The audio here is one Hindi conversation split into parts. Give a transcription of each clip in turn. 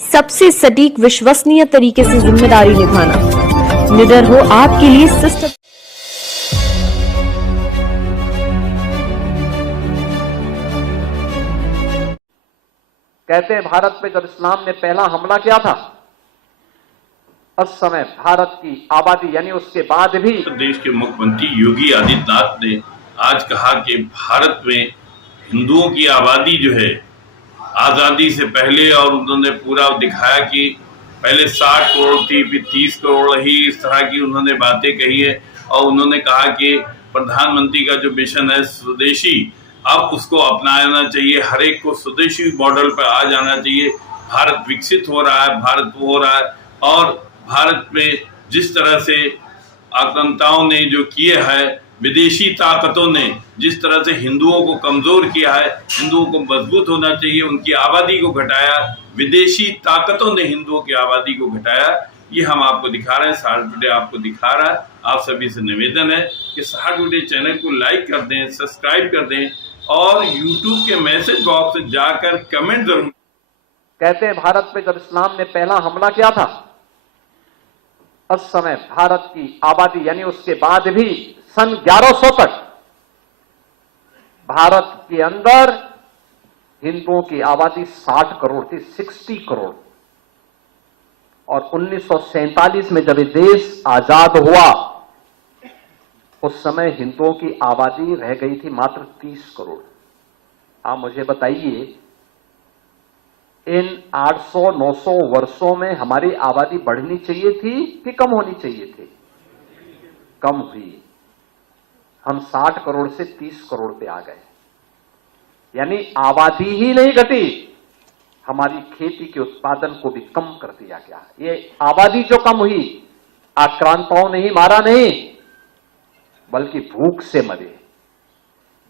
सबसे सटीक विश्वसनीय तरीके से जिम्मेदारी निभाना। निडर हो आपके लिए सिस्टम। कहते हैं भारत पे जब इस्लाम ने पहला हमला किया था उस समय भारत की आबादी यानी उसके बाद भी देश के मुख्यमंत्री योगी आदित्यनाथ ने आज कहा कि भारत में हिंदुओं की आबादी जो है आजादी से पहले, और उन्होंने पूरा दिखाया कि पहले 60 करोड़ थी, फिर 30 करोड़ रही, इस तरह की उन्होंने बातें कही है। और उन्होंने कहा कि प्रधानमंत्री का जो मिशन है स्वदेशी, अब उसको अपनाना चाहिए, हर एक को स्वदेशी मॉडल पर आ जाना चाहिए। भारत विकसित हो रहा है, भारत हो रहा है, और भारत में जिस तरह से आक्रांताओं ने जो किए है, विदेशी ताकतों ने जिस तरह से हिंदुओं को कमजोर किया है, हिंदुओं को मजबूत होना चाहिए, उनकी आबादी को घटाया, विदेशी ताकतों ने हिंदुओं की आबादी को घटाया। ये हम आपको दिखा रहे हैं, साहस टुडे आपको दिखा रहा है। आप सभी से निवेदन है कि साहस टुडे चैनल को लाइक कर दें, सब्सक्राइब कर दें, और यूट्यूब के मैसेज बॉक्स में जाकर कमेंट जरूर। कहते हैं भारत पे जब इस्लाम ने पहला हमला किया था उस समय भारत की आबादी यानी उसके बाद भी सन 1100 तक भारत के अंदर हिंदुओं की आबादी 60 करोड़ थी, 60 करोड़। और 1947 में जब ये देश आजाद हुआ उस समय हिंदुओं की आबादी रह गई थी मात्र 30 करोड़। आप मुझे बताइए, इन 800-900 वर्षों में हमारी आबादी बढ़नी चाहिए थी कि कम होनी चाहिए थी? कम हुई। हम 60 करोड़ से 30 करोड़ पे आ गए, यानी आबादी ही नहीं घटी, हमारी खेती के उत्पादन को भी कम कर दिया गया। ये आबादी जो कम हुई, आक्रांताओं ने ही मारा नहीं, बल्कि भूख से मरे,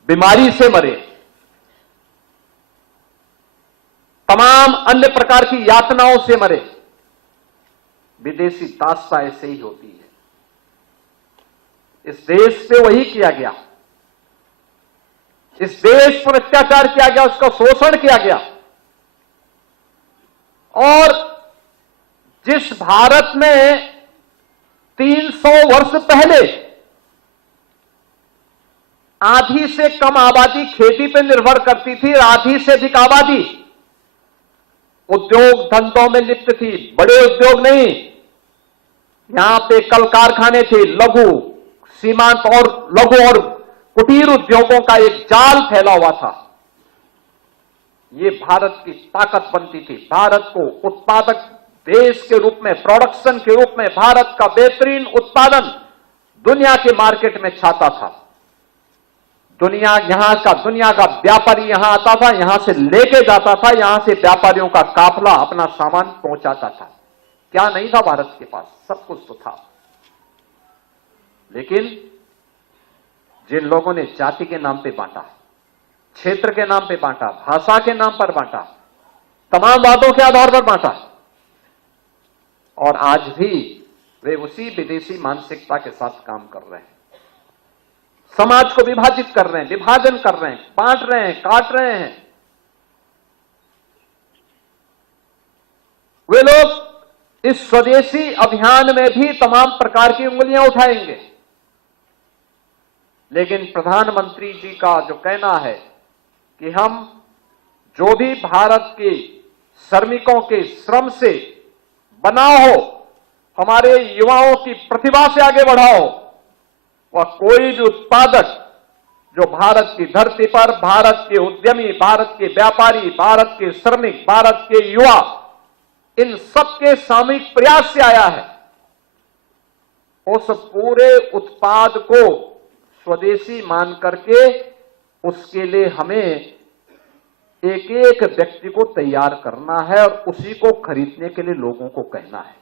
बीमारी से मरे, तमाम अन्य प्रकार की यातनाओं से मरे। विदेशी दास्ता ऐसे ही होती है। इस देश से वही किया गया, इस देश पर अत्याचार किया गया, उसका शोषण किया गया। और जिस भारत में 300 वर्ष पहले आधी से कम आबादी खेती पर निर्भर करती थी, आधी से अधिक आबादी उद्योग धंधों में लिप्त थी, बड़े उद्योग नहीं, यहां पे कल कारखाने थे, लघु सीमांत और लघु और कुटीर उद्योगों का एक जाल फैला हुआ था। ये भारत की ताकत बनती थी। भारत को उत्पादक देश के रूप में, प्रोडक्शन के रूप में भारत का बेहतरीन उत्पादन दुनिया के मार्केट में छाता था। दुनिया का व्यापारी यहां आता था, यहां से लेके जाता था, यहां से व्यापारियों का काफला अपना सामान पहुंचाता था। क्या नहीं था भारत के पास? सब कुछ तो था। लेकिन जिन लोगों ने जाति के नाम पे बांटा, क्षेत्र के नाम पे बांटा, भाषा के नाम पर बांटा, तमाम वादों के आधार पर बांटा, और आज भी वे उसी विदेशी मानसिकता के साथ काम कर रहे हैं। समाज को विभाजित कर रहे हैं, विभाजन कर रहे हैं, बांट रहे हैं, काट रहे हैं। वे लोग इस स्वदेशी अभियान में भी तमाम प्रकार की उंगलियां उठाएंगे। लेकिन प्रधानमंत्री जी का जो कहना है कि हम जो भी भारत के श्रमिकों के श्रम से बना हो, हमारे युवाओं की प्रतिभा से आगे बढ़ाओ, वह कोई भी उत्पादक जो भारत की धरती पर, भारत के उद्यमी, भारत के व्यापारी, भारत के श्रमिक, भारत के युवा, इन सबके सामूहिक प्रयास से आया है, उस पूरे उत्पाद को स्वदेशी मान करके उसके लिए हमें एक एक व्यक्ति को तैयार करना है और उसी को खरीदने के लिए लोगों को कहना है।